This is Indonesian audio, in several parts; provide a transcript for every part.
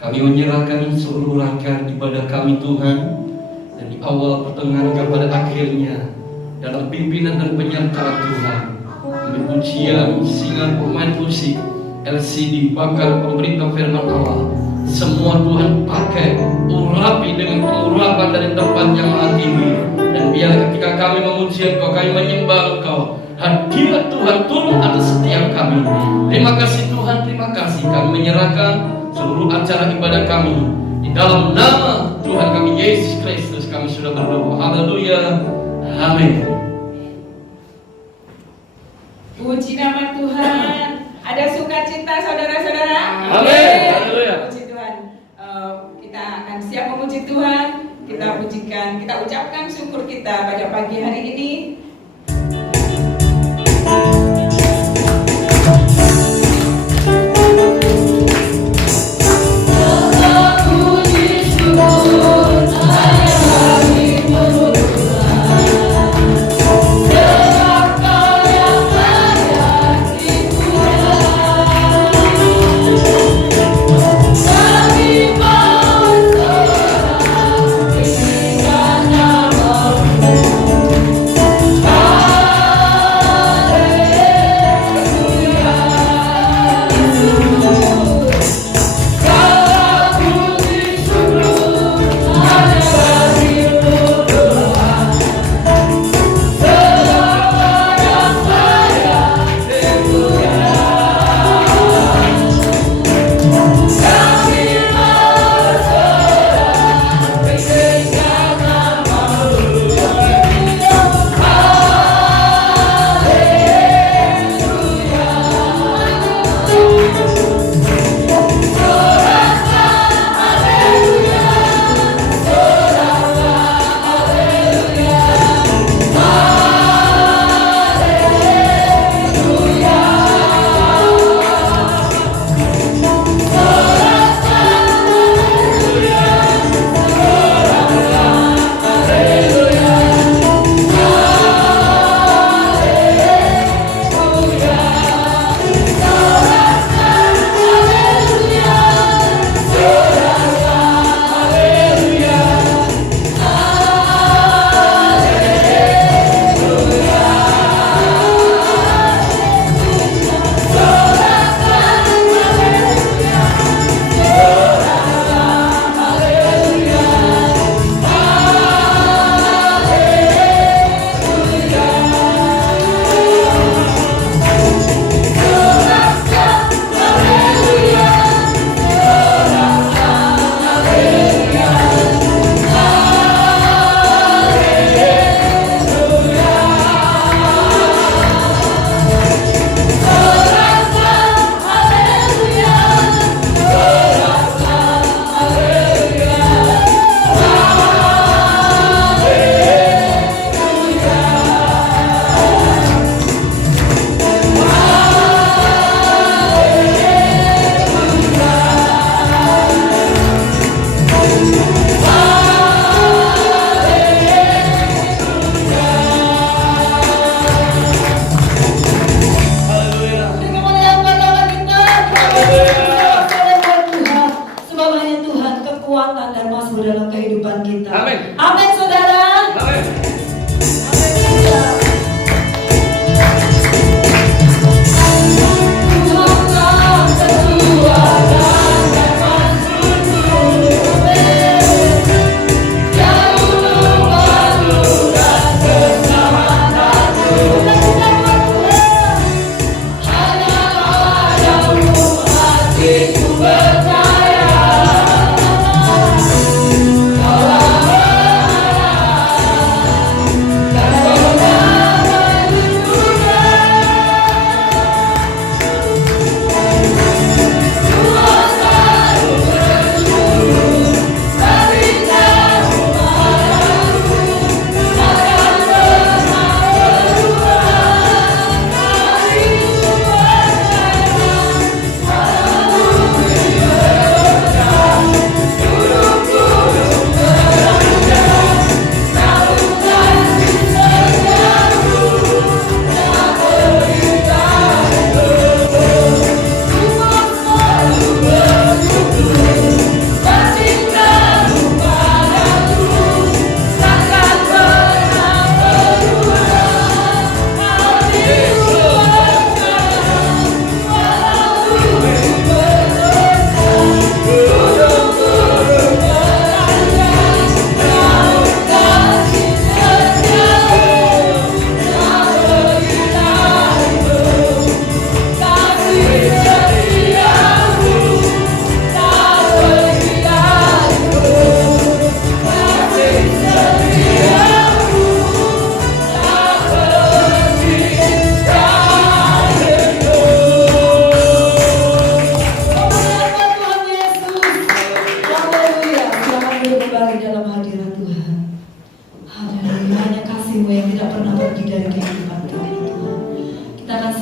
Kami menyerahkan seluruh rangkaian ibadah kami Tuhan, dari awal, pertengahan, kepada akhirnya, dalam pimpinan dan penyertaan Tuhan. Ambil pujian, singan, pemain musik, LCD, bahkan pemberita firman Allah, semua Tuhan pakai, urapi dengan pengurapan dari tempat yang maha tinggi. Dan biar ketika kami memuji Engkau, kami menyembah Engkau, hadirat Tuhan turun atas setiap kami. Terima kasih Tuhan, terima kasih. Kami menyerahkan seluruh acara ibadah kami di dalam nama Tuhan kami Yesus Kristus. Kami sudah berdoa. Haleluya. Amin. Puji nama Tuhan. Ada sukacita saudara-saudara? Amin. Haleluya. Puji Tuhan. Kita akan siap memuji Tuhan. Kita pujikan, kita ucapkan syukur kita pada pagi hari ini. Puji syukur, hanya kami memuji Tuhan.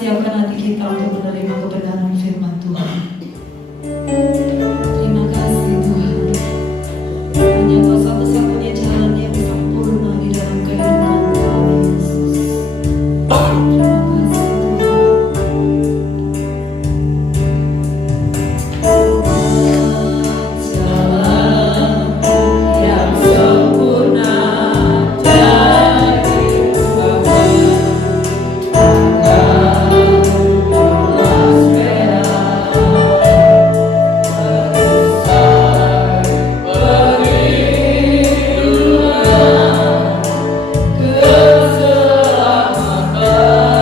siapkan hati kita untuk menerima kebenaran firman Tuhan. Terima kasih Tuhan. Hanya Engkau satu-satunya jalan yang sempurna di dalam kehidupan kami, Yesus. Terima kasih Tuhan. Jalan yang sempurna dari Tuhan. Keselamatan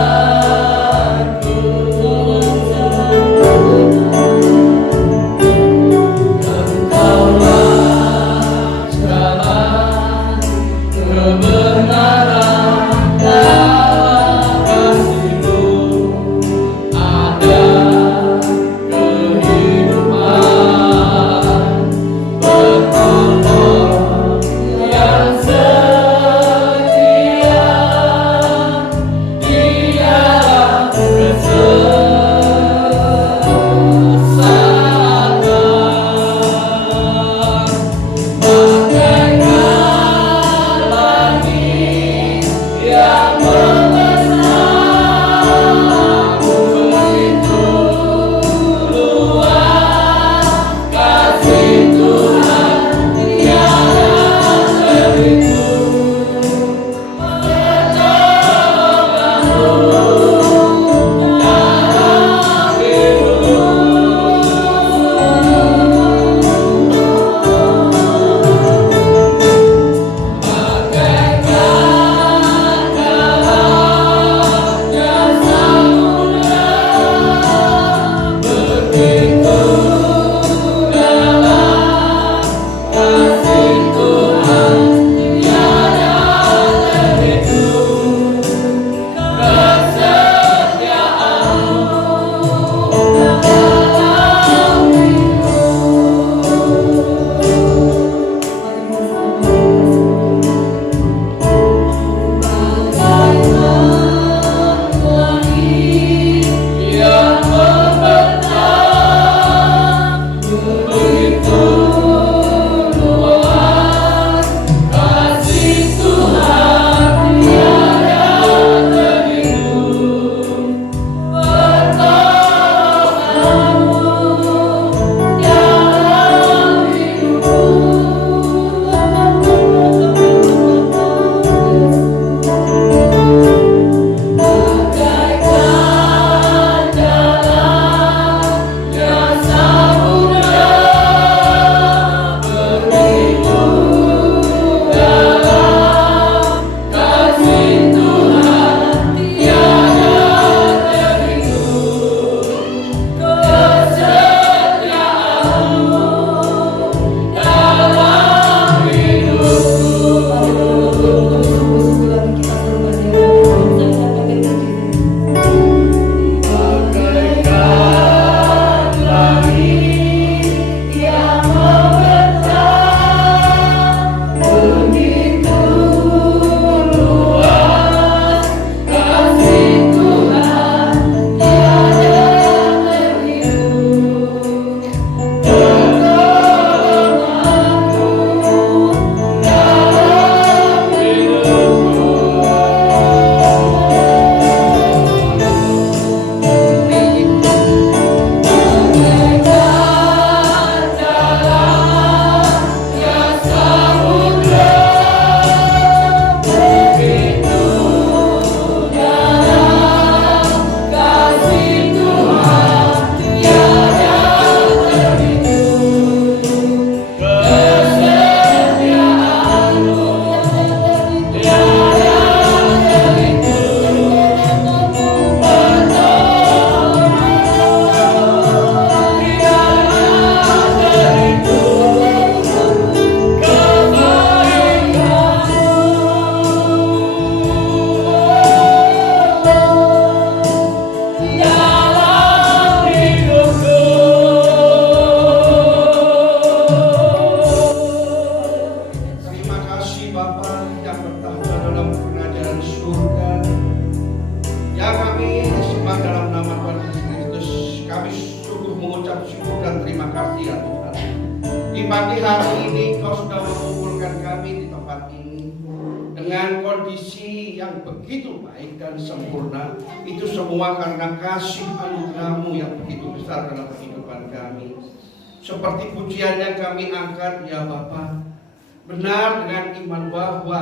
pagi hari ini Kau sudah mengumpulkan kami di tempat ini dengan kondisi yang begitu baik dan sempurna. Itu semua karena kasih anugerah-Mu yang begitu besar dalam kehidupan kami. Seperti pujian yang kami angkat, ya Bapa, benar dengan iman bahwa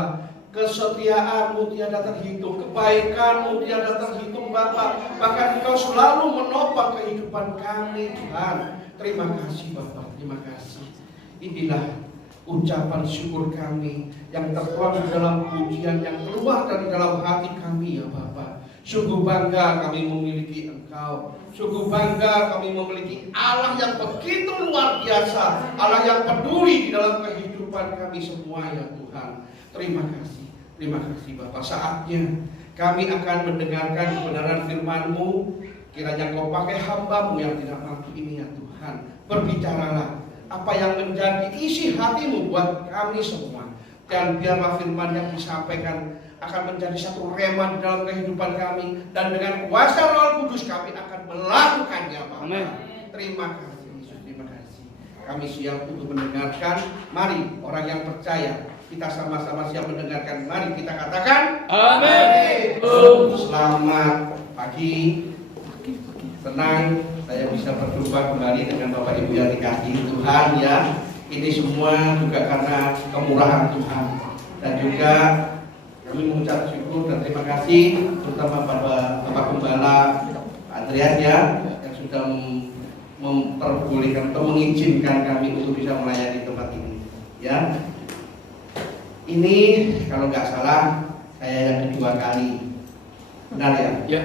kesetiaan-Mu tiada terhitung, kebaikan-Mu tiada terhitung Bapa. Bahkan Engkau selalu menopang kehidupan kami, Tuhan. Terima kasih Bapa, terima kasih. Inilah ucapan syukur kami yang tertuang di dalam pujian yang keluar dari dalam hati kami, ya Bapa. Sungguh bangga kami memiliki Engkau. Sungguh bangga kami memiliki Allah yang begitu luar biasa, Allah yang peduli di dalam kehidupan kami semua, ya Tuhan. Terima kasih Bapa. Saatnya kami akan mendengarkan kebenaran firman-Mu. Kiranya Kau pakai hamba-Mu yang tidak mampu ini, ya Tuhan. Berbicaralah apa yang menjadi isi hati-Mu buat kami semua. Dan biarlah firman yang disampaikan akan menjadi satu rema di dalam kehidupan kami. Dan dengan kuasa Roh Kudus kami akan melakukannya, Bapak. Terima kasih Yesus, terima kasih. Kami siap untuk mendengarkan. Mari orang yang percaya, kita sama-sama siap mendengarkan. Mari kita katakan amin. Selamat pagi. Senang saya bisa berjumpa kembali dengan Bapak Ibu yang dikasihi Tuhan, ya. Ini semua juga karena kemurahan Tuhan. Dan juga kami mengucap syukur dan terima kasih terutama pada Bapak Gembala Andreas, ya, yang sudah memperbolehkan atau mengizinkan kami untuk bisa melayani tempat ini, ya. Ini kalau nggak salah saya yang kedua kali, benar ya? Ya.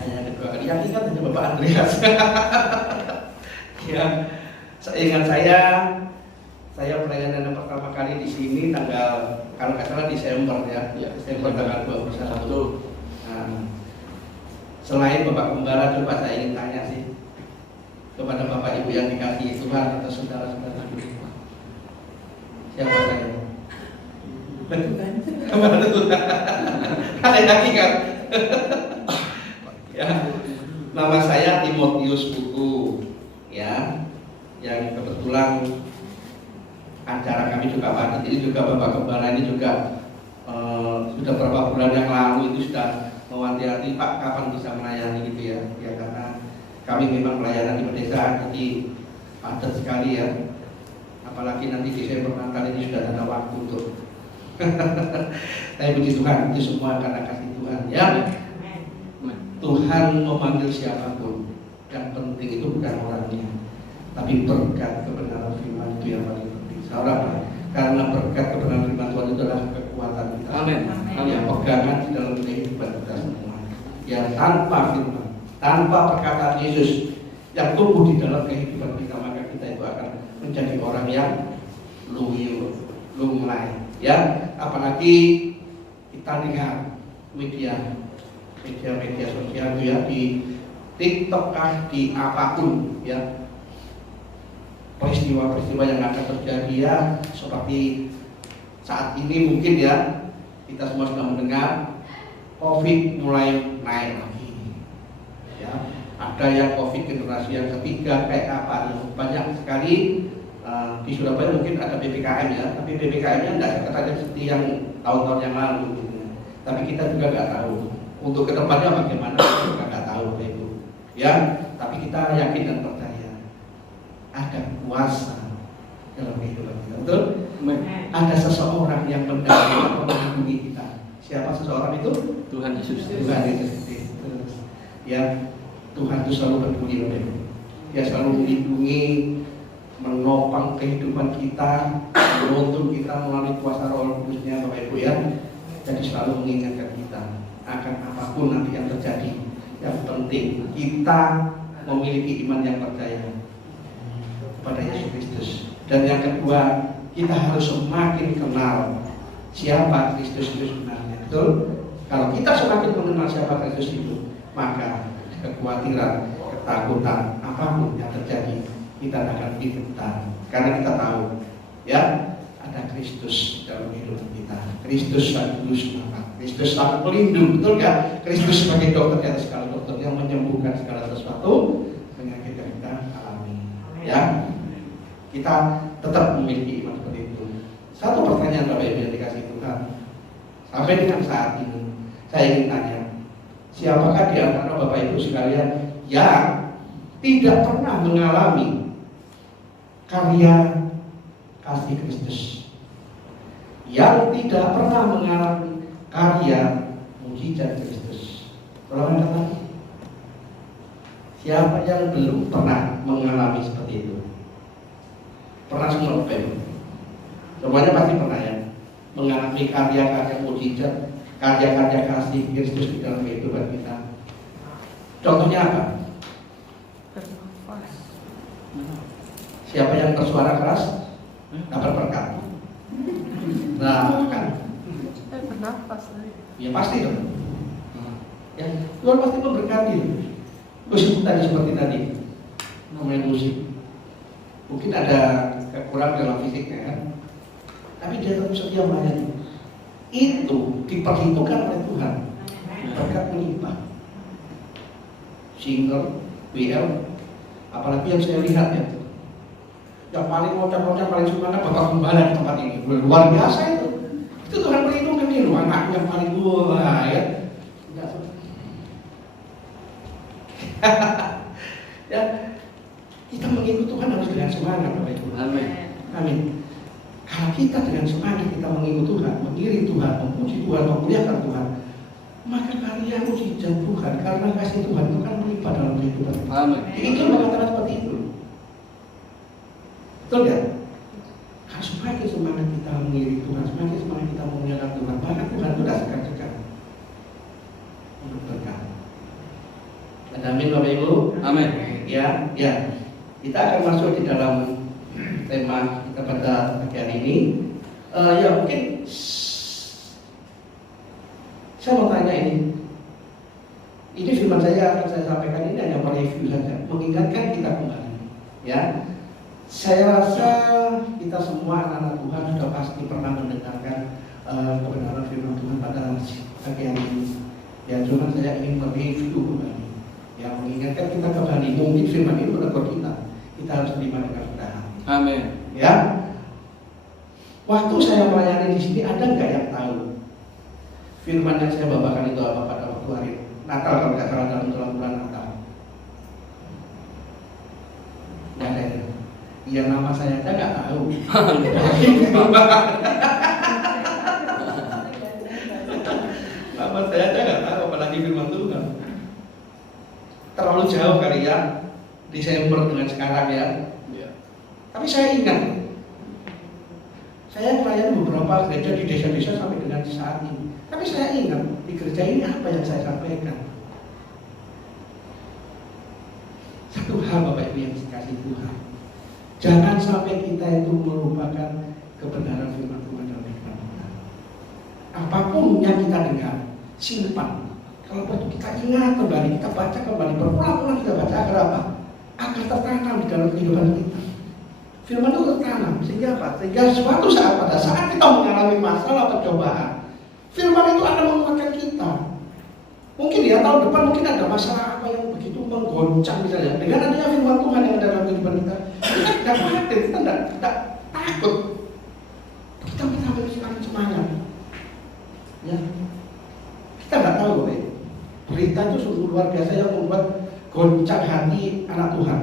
Saya yang kedua kali. Yang ingat hanya Bapak Andreas. Ya, seingat saya pelayanan yang pertama kali di sini tanggal, kalau nggak salah Desember, ya. Desember tanggal 21. Nah, selain Bapak Gembala, coba saya ingin tanya sih kepada Bapak Ibu yang dikasihi Tuhan atau saudara-saudara di rumah, siapa saya? Betul kan? Ada lagi kan? Ya, nama saya Timotius Buku, ya, yang kebetulan acara kami juga pagi ini juga Bapak Gembala ini juga sudah beberapa bulan yang lalu itu sudah mewanti-wanti, Pak, kapan bisa melayani gitu, ya. Ya, karena kami memang pelayanan di pedesaan jadi padat sekali, ya. Apalagi nanti Desember Natal ini sudah ada waktu untuk tapi puji Tuhan, itu semua karena kasih Tuhan, ya. Tuhan memanggil siapapun, yang penting itu bukan orangnya, tapi berkat kebenaran firman itu yang paling penting. Saudara, karena berkat kebenaran firman Tuhan itu adalah kekuatan kita. Amin. Ya, pegangan di dalam kehidupan kita semua. Ya, tanpa firman, tanpa perkataan Yesus yang tumbuh di dalam kehidupan kita, maka kita itu akan menjadi orang yang lumai. Ya, apalagi kita lihat media sosial itu, ya, di TikTok kah, di apapun, ya, peristiwa-peristiwa yang akan terjadi, ya, seperti saat ini mungkin, ya, kita semua sudah mendengar COVID mulai naik lagi, ya. Ada yang COVID generasi yang ketiga kayak apa, ya. Banyak sekali. Di Surabaya mungkin ada PPKM, ya, tapi PPKM-nya tidak seketat seperti yang tahun-tahun yang lalu, gitu, ya. Tapi kita juga nggak tahu untuk kedepannya bagaimana, kita juga nggak tahu itu, ya. Tapi kita yakin dan percaya ada kuasa dalam kehidupan kita, betul? Ada seseorang yang mendampingi kita. Siapa seseorang itu? Tuhan Yesus. Tuhan Yesus. Ya, Tuhan itu selalu peduli, Dia selalu melindungi, menopang kehidupan kita, menuntun kita melalui kuasa Roh Kudus-Nya, Bapak Ibu, ya. Jadi selalu mengingatkan kita akan apapun nanti yang terjadi. Yang penting kita memiliki iman yang percaya kepada Yesus Kristus. Dan yang kedua, kita harus semakin kenal siapa Kristus itu sebenarnya. Betul? Kalau kita semakin mengenal siapa Kristus itu, maka kekhawatiran, ketakutan, apapun yang terjadi, kita akan dibentar, karena kita tahu, ya, ada Kristus dalam hidup kita. Kristus sang juru selamat, Kristus sang pelindung, betul nggak? Kristus sebagai dokter di atas segala dokter yang menyembuhkan segala sesuatu penyakit yang kita alami. Ya, kita tetap memiliki iman seperti itu. Satu pertanyaan Bapak Ibu yang dikasih Tuhan, sampai dengan saat ini saya ingin tanya, siapakah di antara Bapak Ibu sekalian yang tidak pernah mengalami karya kasih Kristus, yang tidak pernah mengalami karya mujizat Kristus? Tolong angkat tangan. Siapa yang belum pernah mengalami seperti itu? Pernah semua Bapak Ibu? Semuanya pasti pernah ya, mengalami karya-karya mujizat, karya-karya kasih Kristus di dalam kehidupan kita. Contohnya apa? Siapa yang bersuara keras dapat berkat. Nah, kan? Ya pasti dong. Ya, Tuhan pasti memberkati. Meskipun tadi seperti tadi, namanya musik, mungkin ada kekurangan dalam fisiknya kan, tapi dia tetap setia melayani. Itu diperhitungkan oleh Tuhan, berkat melimpah. Singer, BL, apalagi yang saya lihat ya, yang paling loncat-loncat, paling semangat Bapak Gembala di tempat ini, luar biasa itu. Itu Tuhan perhitungkan ini, anakku yang paling wah ya. Ya, kita mengikut Tuhan harus dengan semangat, Bapak Ibu. Amin. Amin. Kalau kita dengan semangat kita mengikut Tuhan, mengiring Tuhan, memuji Tuhan, memuliakan Tuhan, maka karya mujizat Tuhan karena kasih Tuhan itu kan melimpah dalam kehidupan kita. Amin. Itu mengatakan seperti itu. Betul ya? Kalau semakin semangat kita mengiring Tuhan, semakin semangat kita memuliakan Tuhan, maka Tuhan sudah segan-segan untuk berkat. Amin Bapak Ibu. Amin. Ya. Kita akan masuk di dalam tema kita pada pagi hari ini. Ya mungkin saya mau tanya ini. Ini firman saya akan saya sampaikan ini hanya review saja, mengingatkan kita kembali. Ya, saya rasa kita semua anak-anak Tuhan sudah pasti pernah mendengarkan kebenaran firman Tuhan pada pagi hari ini. Ya, cuma saya ingin mereview kembali. Yang mengingatkan kita kembali, mungkin firman ini menegur kita harus terima dengan rendah hati. Amin. Ya, waktu saya melayani di sini ada nggak yang tahu firman yang saya bawakan itu apa pada waktu hari Natal, kalau nggak salah dalam bulan Natal? Nggak ada ya? Yang nama saya aja nggak tahu. Nama saya aja nggak tahu, apalagi firman Tuhan. Terlalu jauh kali ya, Desember dengan sekarang ya. Tapi saya ingat, saya melayani beberapa gereja di desa-desa sampai dengan saat ini. Tapi saya ingat di gereja ini apa yang saya sampaikan. Satu hal Bapak Ibu yang dikasih Tuhan, jangan sampai kita itu melupakan kebenaran firman Tuhan dalam kehidupan kita. Apapun yang kita dengar, simpan. Kalau perlu kita ingat kembali, kita baca kembali, berulang-ulang kita baca agar apa? Agar tertanam di dalam kehidupan kita. Firman itu tertanam, sehingga apa? Sehingga suatu saat, pada saat kita mengalami masalah atau cobaan, firman itu akan menguatkan kita. Mungkin ya tahun depan mungkin ada masalah apa yang begitu menggoncang misalnya. Dengan adanya firman Tuhan yang ada dalam kehidupan kita tidak khawatir, kita tidak takut. Kita memiliki semangat. Ya, kita tidak tahu, berita itu sungguh luar biasa yang membuat goncang hati anak Tuhan.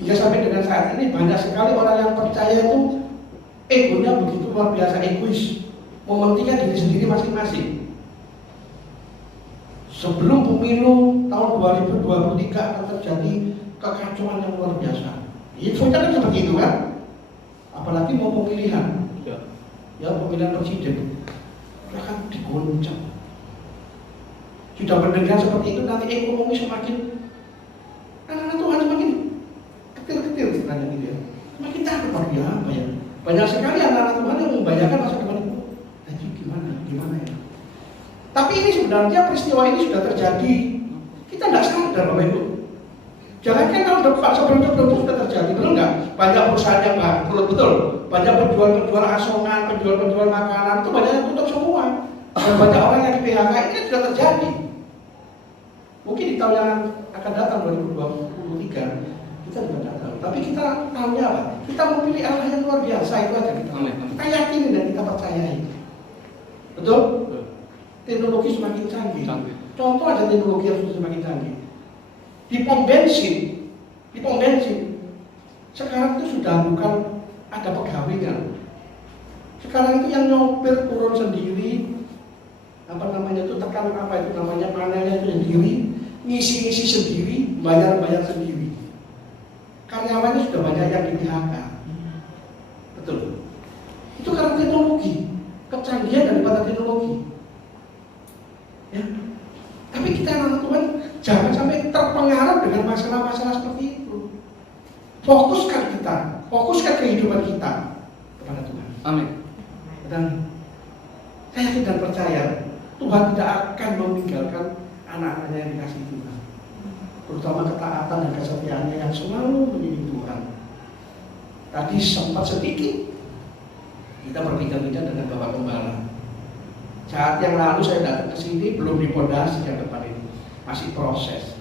Hingga sampai dengan saat ini banyak sekali orang yang percaya itu egonya begitu luar biasa, egois, mementingkan diri sendiri masing-masing. Sebelum pemilu tahun 2023 akan terjadi kekacauan yang luar biasa. Infonya kan seperti itu kan? Apalagi mau pemilihan, ya pemilihan presiden, akan digoncang. Sudah mendengar seperti itu, nanti ekonomi semakin, anak-anak Tuhan semakin kecil-kecil istilahnya gitu ya. Semakin takut ya apa ya. Banyak sekali anak-anak Tuhan yang membayangkan masa depan itu. Jadi gimana ya. Tapi ini sebenarnya peristiwa ini sudah terjadi. Kita tidak sadar Bapak Ibu. Jangankan tahun depan, sebelum itu sudah terjadi, betul nggak? Banyak perusahaan yang bangkrut, betul. Banyak penjual asongan, penjual makanan itu banyak yang tutup semua. Dan banyak orang yang di PHK ini kan sudah terjadi. Mungkin di tahun yang akan datang 2023 Kita juga tidak tahu. Tapi kita tahunya apa? Kita memilih Allah yang luar biasa, itu aja kita. Amin. Kita yakini dan kita percayai. Betul? Teknologi semakin canggih. Contoh aja teknologi yang sudah semakin canggih. Di pom bensin, sekarang itu sudah bukan ada pegawainya. Sekarang itu yang nyopir turun sendiri, tekan panelnya itu sendiri, ngisi sendiri, bayar sendiri. Karyawannya sudah banyak yang di PHK. Betul. Itu karena teknologi, kecanggihan daripada teknologi. Ya. Tapi kita anak Tuhan jangan sampai terpengaruh dengan masalah-masalah seperti itu. Fokuskan kehidupan kita kepada Tuhan. Amin. Dan saya yakin dan percaya Tuhan tidak akan meninggalkan anak-anaknya yang dikasihi Tuhan. Terutama ketaatan dan kesetiaannya yang selalu menjadi Tuhan. Tadi sempat sedikit kita berbincang-bincang dengan Bapak Gembala. Saat yang lalu saya datang ke sini belum dipondasi yang depan ini, masih proses.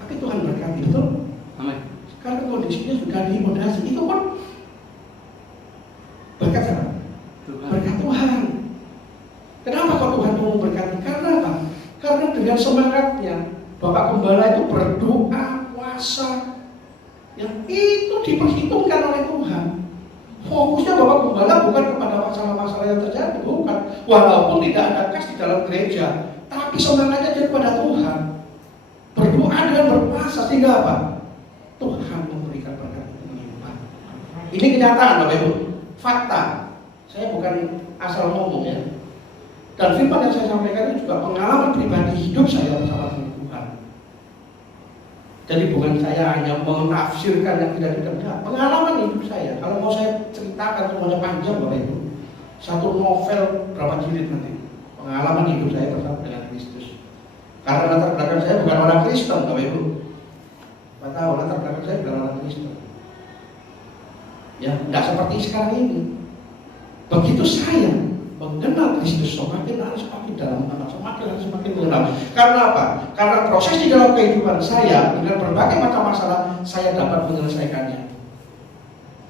Tapi Tuhan berkati, betul? Amin. Sekarang kondisinya sudah dipondasi, itu pun berkat siapa? Berkat Tuhan. Kenapa kok Tuhan mau memberkati? Karena apa? Karena dengan semangatnya Bapak Gembala itu berdoa, puasa, yang itu diperhitungkan oleh Tuhan. Fokusnya Bapak Gembala bukan kepada masalah-masalah yang terjadi, bukan. Walaupun tidak ada kas di dalam gereja, tapi semangatnya dia kepada Tuhan. Berdoa dan berpuasa sehingga apa? Tuhan memberikan berkat itu melimpah. Ini kenyataan Bapak Ibu, fakta. Saya bukan asal ngomong ya. Dan firman yang saya sampaikan ini juga pengalaman pribadi hidup saya bersama dengan Tuhan. Jadi bukan saya hanya menafsirkan yang tidak, pengalaman hidup saya. Kalau mau saya ceritakan semuanya panjang Bapak Ibu, satu novel berapa jilid nanti. Pengalaman hidup saya bersama dengan Kristus. Karena latar belakang saya bukan orang Kristen Bapak Ibu. Bapak tahu latar belakang saya bukan orang Kristen. Ya, tidak seperti sekarang ini. Begitu saya mengenal Kristus semakin dalam, semakin mengenal. Karena apa? Karena proses di dalam kehidupan saya dengan berbagai macam masalah saya dapat menyelesaikannya.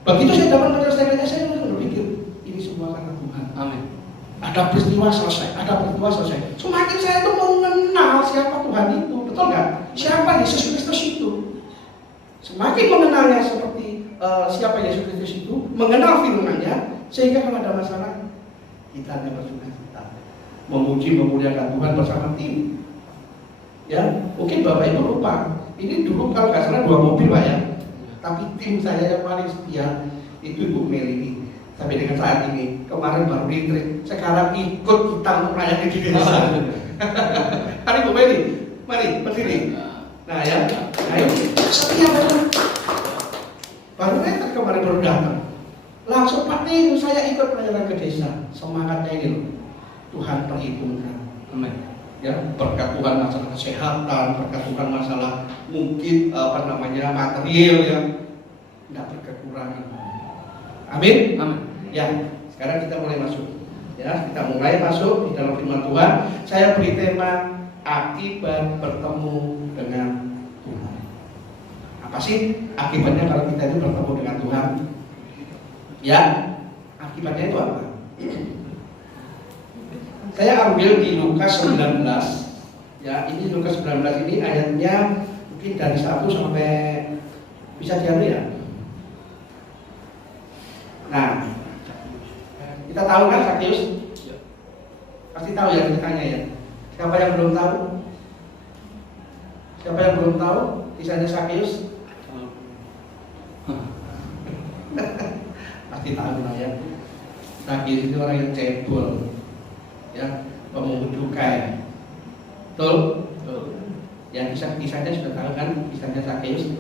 Begitu saya dapat menyelesaikannya, saya berpikir ini semua karena Tuhan. Amin. Ada peristiwa selesai. Semakin saya itu mengenal siapa Tuhan itu, betul nggak? Siapa Yesus Kristus itu? Semakin mengenalnya seperti siapa Yesus Kristus itu, mengenal firman-Nya, sehingga kalau ada masalah kita hanya bersuka-cita, memuji memuliakan Tuhan bersama tim. Ya, mungkin Bapak Ibu lupa. Ini dulu kalau nggak salah 2 mobil Pak ya. Tapi tim saya yang paling setia itu Ibu Meli. Sampai dengan saat ini, kemarin baru retreat, sekarang ikut kita untuk melayani di desa. Hari Bu Meli, mari berdiri. Nah ya, ayo setia betul. Baru retreat kemarin baru datang. Langsung Pak Nih, saya ikut pelayanan ke desa. Semangatnya ini loh, Tuhan perhitungkan. Amin. Ya, berkat Tuhan masalah kesehatan, berkat Tuhan masalah mungkin material yang tidak berkekurangan. Amin. Amin. Ya, sekarang kita mulai masuk. Ya, kita mulai masuk di dalam firman Tuhan. Saya beri tema akibat bertemu dengan Tuhan. Apa sih akibatnya kalau kita itu bertemu dengan Tuhan? Ya, akibatnya itu apa? Saya ambil di Lukas 19. Ya, ini Lukas 19 ini ayatnya mungkin dari 1 sampai bisa diambil ya. Nah, kita tahu kan Sakeus? Pasti tahu ya ceritanya ya. Siapa yang belum tahu? Siapa yang belum tahu kisahnya Sakeus? Pasti tahu lah ya. Sakeus itu orang yang cebol, ya, pemungut cukai. Betul? Yang kisahnya sudah tahu kan, kisahnya Sakeus.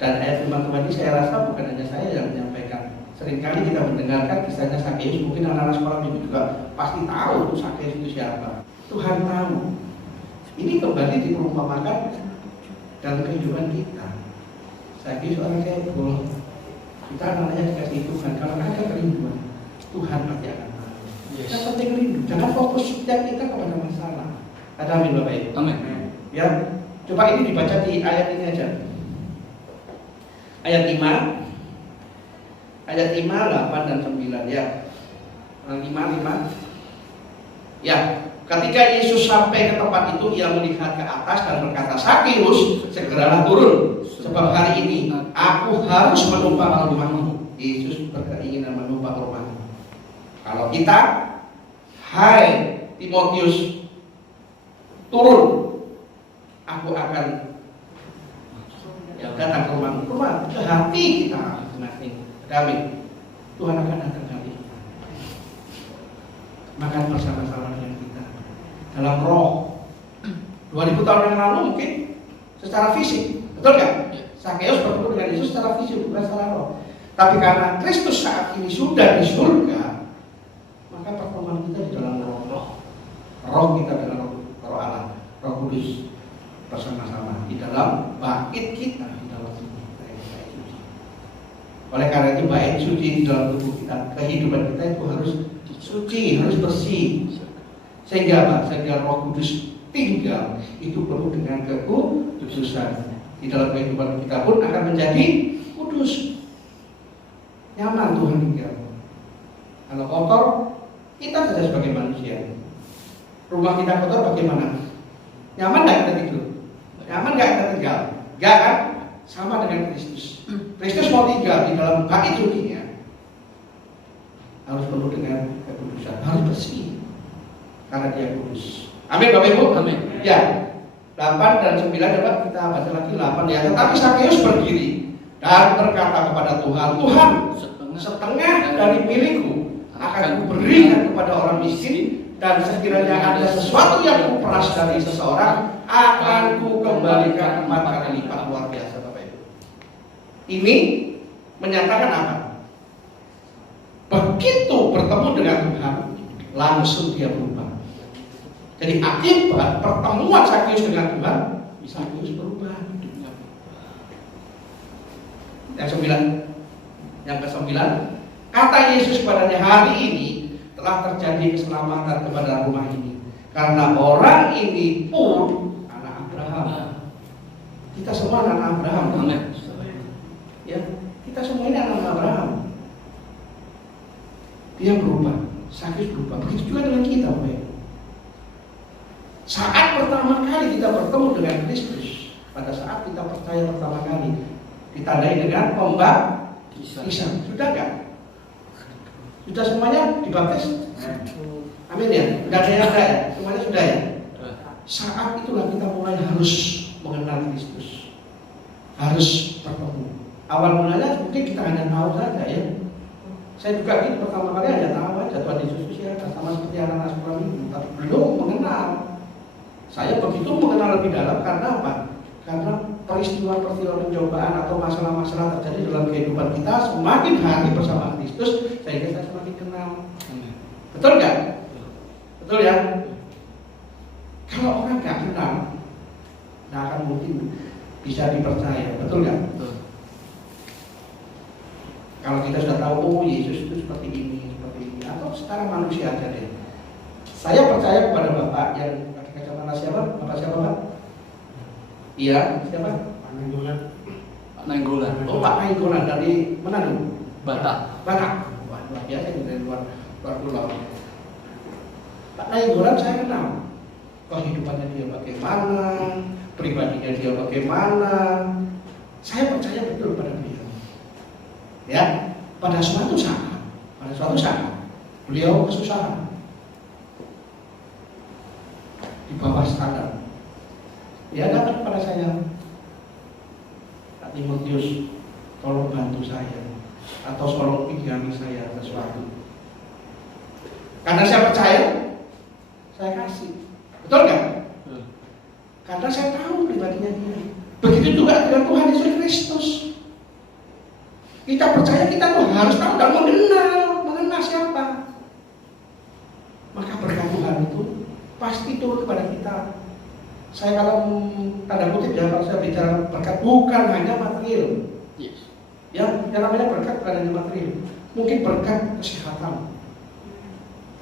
Dan ayat firman Tuhan ini saya rasa bukan hanya saya yang menyampaikan. Seringkali kita mendengarkan kisahnya Sakeus, mungkin anak-anak sekolah minggu juga pasti tahu Sakeus itu siapa. Tuhan tahu. Ini kembali diperumpamakan dalam kehidupan kita. Sakeus orang cebol. Kita anak-anaknya dikasih Tuhan. Kalau ada kerinduan, Tuhan pasti akan tahu. Yang penting rindu. Jangan fokus setiap kita kepada masalah. Ada amin Bapak Ibu. Amin. Ya, coba ini dibaca di ayat ini aja. Ayat 5, ayat 5, 8 dan 9 ya. 5. Ya, ketika Yesus sampai ke tempat itu, ia melihat ke atas dan berkata, "Sakeus, segeralah turun, sebab hari ini aku harus menumpang rumahmu." Yesus berkeinginan menumpang rumahmu. Kalau kita, hai Timotius, turun, aku akan datang ke rumahmu. Rumah, ke hati kita masing-masing. Amin. Tuhan akan datang ke hati kita. Makan bersama-sama dengan kita dalam roh. 2000 tahun yang lalu mungkin secara fisik, betul nggak? Sakeus bertemu dengan Yesus secara fisik, bukan secara roh. Tapi karena Kristus saat ini sudah di surga, maka pertemuan kita di dalam roh. Roh kita dalam roh Allah, Roh Kudus bersama-sama di dalam bait kita, di dalam tubuh kita yang bait suci. Oleh karena itu bait suci di dalam tubuh kita, kehidupan kita itu harus suci, harus bersih. Sehingga apa? Sehingga Roh Kudus tinggal, itu perlu dengan kekudusan. Di dalam kehidupan kita pun akan menjadi kudus. Nyaman Tuhan tinggal. Kalau kotor, kita saja sebagai manusia. Rumah kita kotor bagaimana? Nyaman nggak kita tidur? Nyaman nggak kita tinggal? Nggak kan? Sama dengan Kristus. Kristus mau tinggal di dalam bait sucinya, harus penuh dengan kekudusan, harus bersih, karena Dia kudus. Amin Bapak Ibu? Amin. Ya. 8 dan 9 dapat kita baca lagi 8 ya. Tetapi Sakeus berdiri dan berkata kepada Tuhan, "Tuhan, setengah dari milikku akan kuberikan kepada orang miskin, dan sekiranya ada sesuatu yang kuperas dari seseorang, akan kukembalikan 4 kali lipat." Luar biasa Bapak Ibu. Ini menyatakan apa? Begitu bertemu dengan Tuhan, langsung dia berubah. Jadi akibat pertemuan Sakeus dengan Tuhan, Sakeus berubah. Yang ke-9, kata Yesus kepadanya, "Hari ini telah terjadi keselamatan kepada rumah ini, karena orang ini pun anak Abraham." Kita semua anak Abraham. Amin. Ya, kita semua ini anak Abraham. Dia berubah, Sakeus berubah. Begitu juga dengan kita, Bapak. Saat pertama kali kita bertemu dengan Kristus, pada saat kita percaya pertama kali, ditandai dengan pembaptisan. Sudah nggak? Sudah semuanya dibaptis? Amin ya? Sudah ada yang enggak ya? Semuanya sudah ya? Saat itulah kita mulai harus mengenal Kristus, harus bertemu. Awal mulanya mungkin kita hanya tahu saja ya. Saya juga ini pertama kali hanya tahu aja Tuhan Yesus itu siapa, sama seperti anak-anak sekolah ini, tapi belum mengenal. Saya begitu mengenal lebih dalam karena apa? Karena peristiwa-peristiwa pencobaan atau masalah-masalah terjadi dalam kehidupan kita semakin hari bersama Kristus, sehingga saya semakin kenal. Betul nggak? Betul ya? Kalau orang nggak kenal, nggak akan mungkin bisa dipercaya. Betul nggak? Betul. Kalau kita sudah tahu, oh Yesus itu seperti ini, atau secara manusia aja deh. Saya percaya kepada Bapak yang kacamata siapa? Bapak siapa Pak? Iya, siapa? Pak Nainggolan. Oh Pak Nainggolan dari mana dulu? Batak. Batak. Wah, luar biasa ini dari luar pulau. Pak Nainggolan saya kenal. Kehidupannya dia bagaimana, pribadinya dia bagaimana. Saya percaya betul pada beliau. Ya, pada suatu saat beliau kesusahan di bawah standar. Dia datang kepada saya, "Pak Timotius, tolong bantu saya, atau tolong pikiran saya sesuatu." Karena saya percaya, saya kasih. Betul nggak? Karena saya tahu pribadinya dia. Begitu juga dengan Tuhan Yesus Kristus. Kita percaya, kita tuh harus tahu dan mengenal siapa. Maka berkat Tuhan itu pasti turun kepada kita. Saya kalau tanda kutip ya, kalau saya bicara berkat bukan hanya material. Yes. Ya, yang namanya berkat bukan hanya material. Mungkin berkat kesehatan.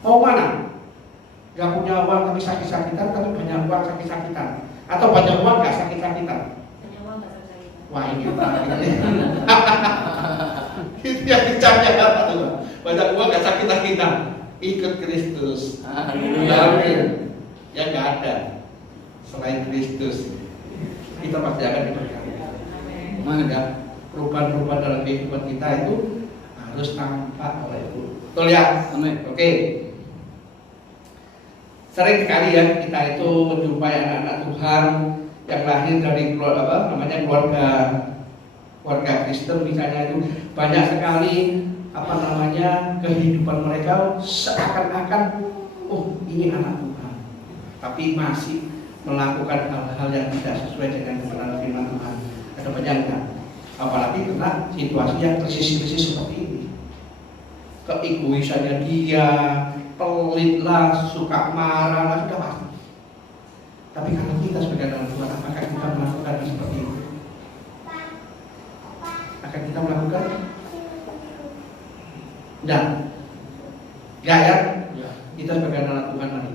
Mau mana? Gak punya uang tapi sakit-sakitan, tapi banyak uang sakit-sakitan. Atau banyak uang gak sakit-sakitan. Wah ini apa? Itu yang dicari apa tuh? Banyak gua gak sakit-sakitan. Ikut Kristus. Amin. Ya nggak ada selain Kristus. Kita pasti akan diberkati. Maka perubahan-perubahan dalam kehidupan kita itu harus nampak oleh itu. Betul ya? Amin. Oke. Sering sekali ya kita itu menjumpai anak-anak Tuhan yang lahir dari keluarga Kristen misalnya, itu banyak sekali kehidupan mereka seakan-akan ini anak Tuhan, tapi masih melakukan hal-hal yang tidak sesuai dengan kebenaran firman Tuhan. Ada banyak enggak? Apalagi kena situasi yang krisis-krisis seperti ini. Keegoisannya dia, pelit lah, suka marah lah, sudah pasti. Tapi kalau kita sebagai anak Tuhan, apakah kita melakukan seperti itu? Akan kita melakukan? Enggak. Enggak ya? Kita sebagai anak Tuhan nanti.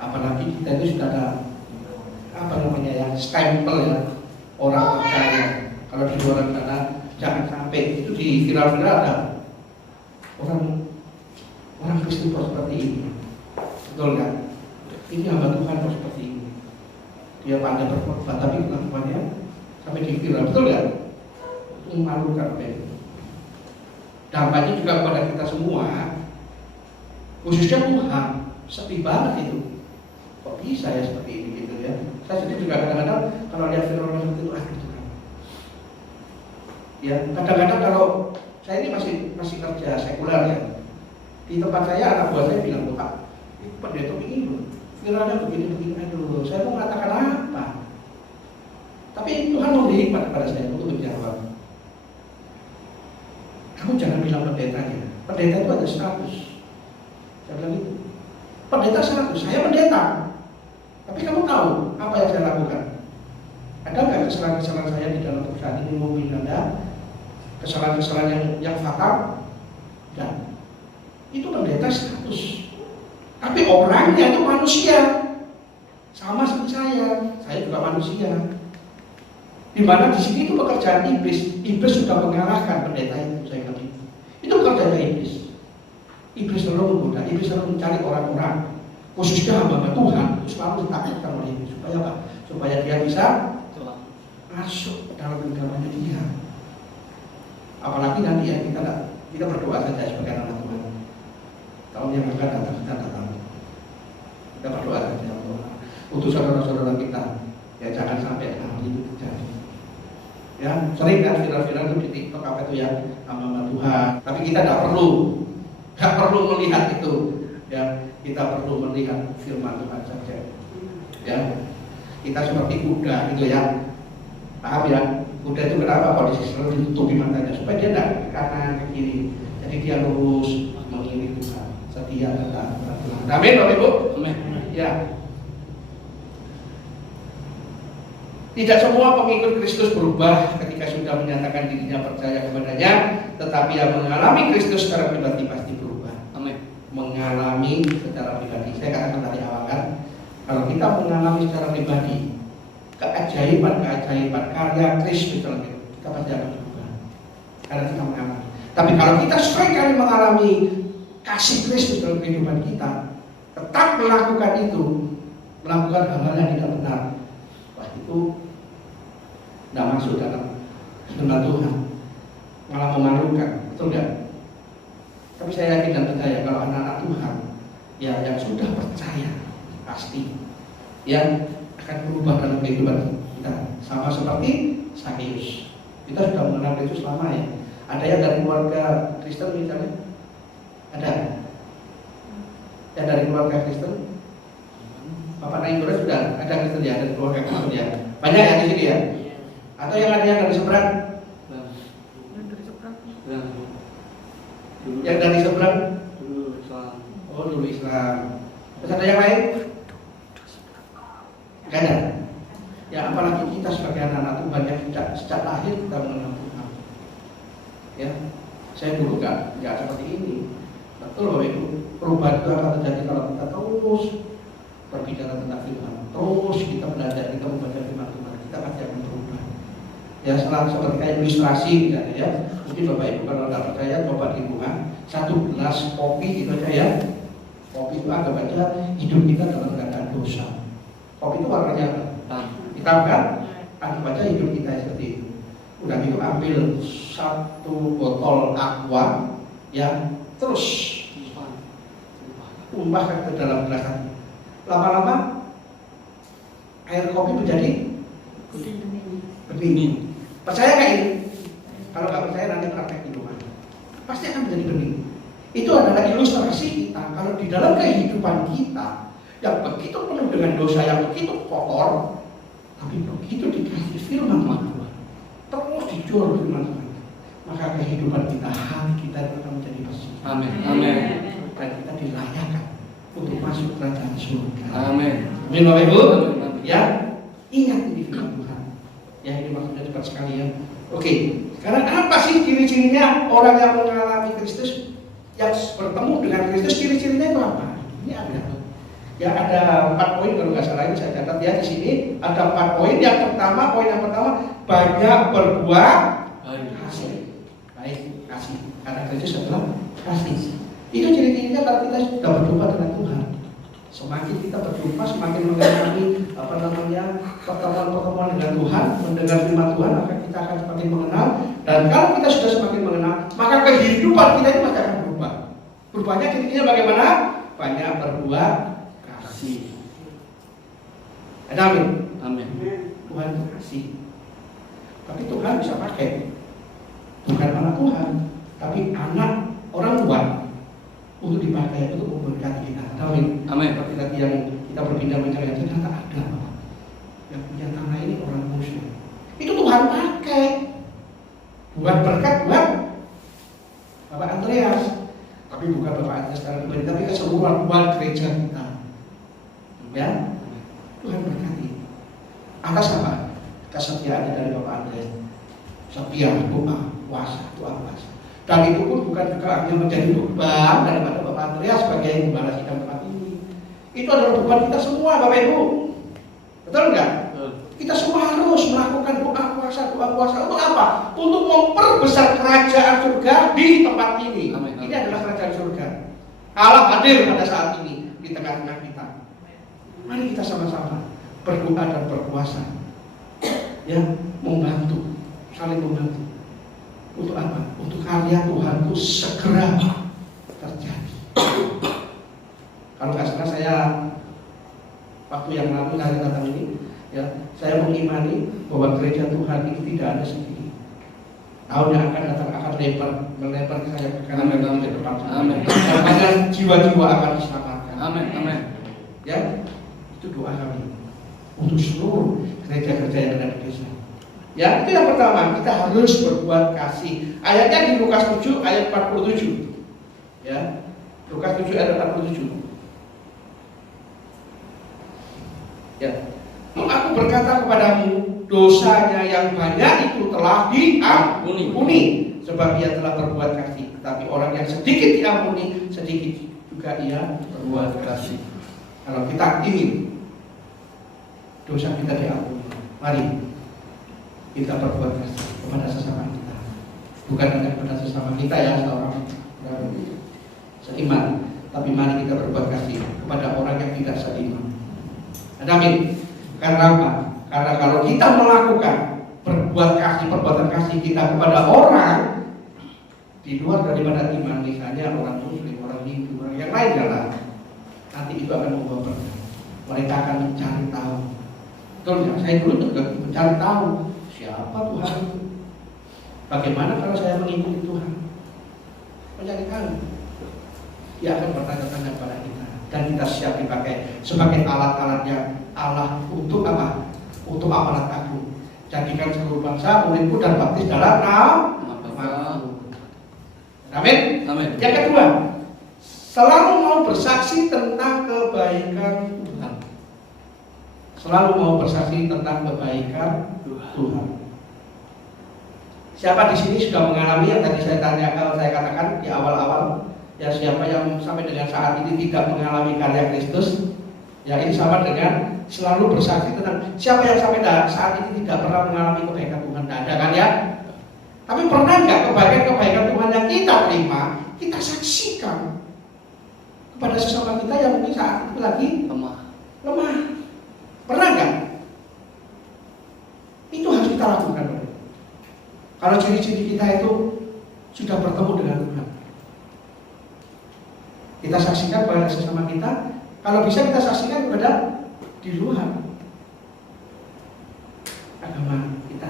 Apalagi kita itu sudah ada yang stempel ya, orang percaya. Kalau di luar sana jangan sampai itu di viral-viral ada orang Kristen kok seperti ini. Betul kan? Ini hamba Tuhan kok seperti ini. Dia pandai berkorban tapi kelakuannya sampai di viral. Betul kan? Memalukan. Dampaknya juga kepada kita semua, khususnya Tuhan. Sepi banget itu. Kok bisa ya seperti ini gitu ya? Saya sendiri juga kadang-kadang kalau lihat fenomena seperti itu gitu kan. Ya, kadang-kadang kalau saya ini masih kerja sekuler ya. Di tempat saya anak buah saya bilang, "Pak, ini pendeta begini, viralnya begini-begini." Aduh, saya mau mengatakan apa? Tapi Tuhan memberi hikmat kepada saya untuk menjawab. Kamu jangan bilang pendetanya. Pendeta itu ada status. Saya bilang itu. Pendeta status, saya pendeta. Tapi kamu tahu apa yang saya lakukan? Ada nggak kesalahan-kesalahan saya di dalam perusahaan ini mobil Anda? Kesalahan-kesalahan yang fatal? Dan itu pendeta status. Tapi orangnya itu manusia. Sama seperti saya juga manusia. Di mana di sini itu pekerjaan iblis. Iblis sudah mengalahkan pendeta itu, saya bilang itu. Itu pekerjaan iblis. Iblis selalu menggoda, iblis selalu mencari orang-orang, khususnya hamba Tuhan, selalu ditakutkan oleh iblis. Supaya apa? Supaya dia bisa masuk dalam genggamannya dia. Apalagi nanti ya kita berdoa saja sebagai anak Tuhan. Tahun yang akan datang kita tidak tahu. Kita berdoa saja untuk saudara-saudara kita. Ya jangan sampai hal itu terjadi. Ya sering kan viral-viral itu di TikTok apa itu ya hamba Tuhan. Tapi kita tidak perlu melihat itu. Ya kita perlu melihat firman Tuhan saja. Ya kita seperti kuda gitu ya. Paham ya? Kuda itu kenapa kondisi selalu ditutupi matanya supaya dia tidak ke kanan ke kiri. Jadi dia lurus mengiring Tuhan. Setia tetap. Amin Bapak Ibu. Amin. Ya. Tidak semua pengikut Kristus berubah ketika sudah menyatakan dirinya percaya kepadanya, tetapi yang mengalami Kristus secara pribadi pasti berubah. Amin. Mengalami secara pribadi. Saya katakan tadi awal kan, kalau kita mengalami secara pribadi keajaiban karya Kristus dalam hidup kita pasti akan berubah. Karena kita mengalami. Tapi kalau kita sering kali mengalami kasih Kristus dalam kehidupan kita, tetap melakukan itu, melakukan hal-hal yang tidak benar, wah itu tidak masuk dalam firman Tuhan, malah memalukan, betul nggak? Tapi saya yakin dan percaya kalau anak-anak Tuhan ya yang sudah percaya pasti yang akan berubah dalam kehidupan kita, sama seperti Sakeus. Kita sudah mengenal Yesus lama ya. Ada yang dari keluarga Kristen misalnya? Ada? Yang dari keluarga Kristen? Bapak Nainggolan sudah ada Kristen ya, dari keluarga Kristen ya. Banyak yang di sini ya? Atau yang ada yang dari seberang? Yang dari seberang? Dulu Islam. Oh dulu Islam. Terus ada yang lain? Gak ada. Ya apalagi kita sebagai anak-anak Tuhan yang sejak lahir kita mengenal Tuhan. Ya, saya dulu nggak seperti ini. Betul Bapak Ibu. Perubahan itu akan terjadi kalau kita terus berbicara tentang firman, terus kita belajar, kita membaca firman Tuhan, kita pasti akan berubah. Ya seperti kayak ilustrasi misalnya ya. Mungkin Bapak Ibu kalau nggak percaya coba di rumah, 1 gelas kopi gitu aja ya. Kopi itu anggap aja hidup kita dalam keadaan dosa. Kopi itu warnanya hitam kan? Anggap aja hidup kita seperti itu. Udah gitu ambil 1 botol aqua ya, terus tumpahkan ke dalam gelas tadi. Lama-lama air kopi menjadi bening. Percaya nggak ini? Kalau nggak percaya nanti praktek di rumah. Pasti akan menjadi bening. Itu adalah ilustrasi kita. Kalau di dalam kehidupan kita yang begitu penuh dengan dosa, yang begitu kotor, tapi begitu dikasih firman Tuhan, terus dijual firman Tuhan, maka kehidupan kita, hati kita akan menjadi bersih. Amin. Amin. Dan kita dilayakkan untuk masuk kerajaan surga. Amin. Amin Bapak Ibu. Amin. Ya, ingat ini firman Tuhan. Ya ini maksudnya cepat sekali ya. Oke, sekarang apa sih ciri-cirinya orang yang mengalami Kristus, yang bertemu dengan Kristus? Ciri-cirinya itu apa? Ini ada. Ya ada 4 poin kalau nggak salah, ini saya catat ya di sini ada 4 poin. Poin yang pertama banyak berbuat kasih. Baik, kasih. Karena Kristus adalah kasih. Itu ciri-cirinya kalau kita sudah berjumpa dengan Tuhan. Semakin kita berjumpa, semakin mengalami pertemuan-pertemuan dengan Tuhan, mendengar firman Tuhan, maka kita akan semakin mengenal. Dan kalau kita sudah semakin mengenal, maka kehidupan kita itu pasti akan berubah. Berubahnya ciri-cirinya bagaimana? Banyak berbuat kasih. Amin. Amin. Tuhan itu kasih. Tapi Tuhan bisa pakai. Bukan anak Tuhan, tapi anak orang tua untuk dipakai untuk memberkati kita. Amin. Amin. Seperti tadi yang kita berpindah mencari, ternyata ada yang punya tanah ini orang Muslim. Itu Tuhan pakai buat berkat buat Bapak Andreas, tapi bukan Bapak Andreas secara pribadi, tapi keseluruhan buat gereja kita. Ya, Tuhan berkati. Atas apa? Kesetiaan dari Bapak Andreas. Setia, doa, puasa, puasa. Dan itu pun bukan juga hanya menjadi beban daripada Bapak Andreas sebagai gembala sidang tempat ini. Itu adalah beban kita semua, Bapak Ibu. Betul enggak? Kita semua harus melakukan doa puasa untuk apa? Untuk memperbesar kerajaan surga di tempat ini. Amin. Ini adalah kerajaan surga. Allah hadir pada saat ini di tengah-tengah kita. Mari kita sama-sama berdoa dan berpuasa. Ya, membantu, saling membantu. Untuk apa? Untuk karya Tuhan itu segera terjadi. Kalau nggak salah saya waktu yang lalu kali datang ini, ya saya mengimani bahwa gereja Tuhan itu tidak ada sendiri. Tahun yang akan datang akan melebar ke sayap ke kanan dan ke depan. Amin. Dan jiwa-jiwa akan diselamatkan. Amin. Amin. Ya, itu doa kami untuk seluruh gereja-gereja yang ada di desa. Ya, itu yang pertama, kita harus berbuat kasih. Ayatnya di Lukas 7 ayat 47. Ya. Lukas 7 ayat 47. Ya. Aku berkata kepadamu, dosanya yang banyak itu telah diampuni, sebab ia telah berbuat kasih. Tetapi orang yang sedikit diampuni, sedikit juga ia berbuat kasih. Kalau kita ingin dosa kita diampuni, mari kita berbuat kasih kepada sesama kita. Bukan hanya kepada sesama kita ya, seorang seiman, tapi mari kita berbuat kasih kepada orang yang tidak seiman. Amin. Karena apa? Karena kalau kita melakukan perbuatan kasih kita kepada orang di luar daripada iman, misalnya orang Muslim, orang Hindu, orang yang lain jalan, nanti itu akan membawa berkah. Mereka akan mencari tahu. Betul ya? Saya dulu juga mencari tahu siapa Tuhan itu. Bagaimana kalau saya mengikuti Tuhan? Mencari tahu. Dia akan bertanya-tanya kepada kita, dan kita siap dipakai sebagai alat-alatnya Allah untuk apa? Untuk amanat agung. Jadikan seluruh bangsa muridku dan baptis dalam nama. Amin. Amin. Yang kedua, selalu mau bersaksi tentang kebaikan Tuhan. Selalu mau bersaksi tentang kebaikan Tuhan. Siapa di sini sudah mengalami yang tadi saya katakan di awal-awal? Ya, siapa yang sampai dengan saat ini tidak mengalami karya Kristus? Ya, ini sama dengan selalu bersaksi tentang siapa yang sampai saat ini tidak pernah mengalami kebaikan Tuhan. Tidak ada kan ya? Tapi pernah nggak kebaikan Tuhan yang kita terima, kita saksikan kepada sesama kita yang mungkin saat itu lagi lemah. Pernah nggak? Itu harus kita lakukan. Kalau ciri-ciri kita itu sudah bertemu dengan Tuhan, kita saksikan kepada sesama kita. Kalau bisa kita saksikan kepada di luar agama kita